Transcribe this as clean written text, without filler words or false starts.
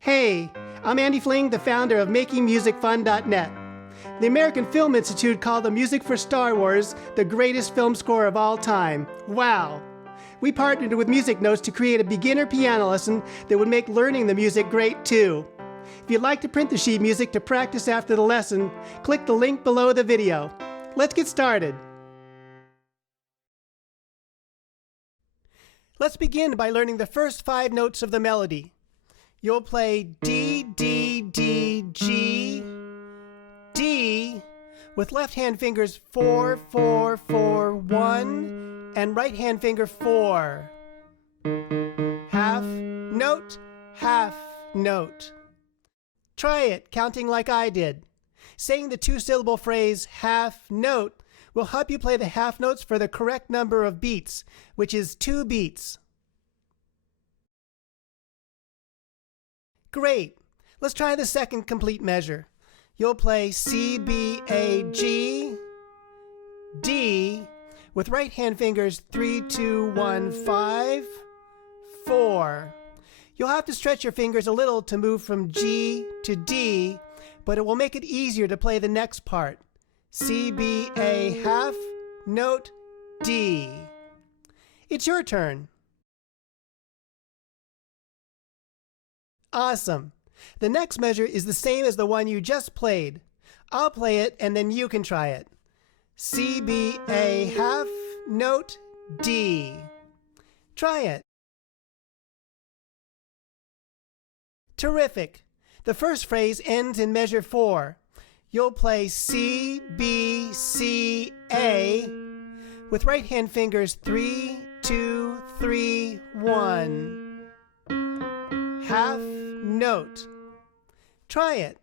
Hey, I'm Andy Fling, the founder of makingmusicfun.net. The American Film Institute called the music for Star Wars the greatest film score of all time. Wow! We partnered with Music Notes to create a beginner piano lesson that would make learning the music great too. If you'd like to print the sheet music to practice after the lesson, click the link below the video. Let's get started. Let's begin by learning the first 5 notes of the melody. You'll play D, D, D, G, D, with left hand fingers 4, 4, 4, 1, and right hand finger 4. Half note, half note. Try it, counting like I did. Saying the 2-syllable phrase half note will help you play the half notes for the correct number of beats, which is 2 beats. Great! Let's try the second complete measure. You'll play C, B, A, G, D, with right hand fingers 3, 2, 1, 5, 4. You'll have to stretch your fingers a little to move from G to D, but it will make it easier to play the next part. C, B, A, half, note, D. It's your turn. Awesome. The next measure is the same as the one you just played. I'll play it and then you can try it. C, B, A, half, note, D. Try it. Terrific. The first phrase ends in measure 4. You'll play C, B, C, A with right hand fingers 3, 2, 3, 1. Half note. Try it.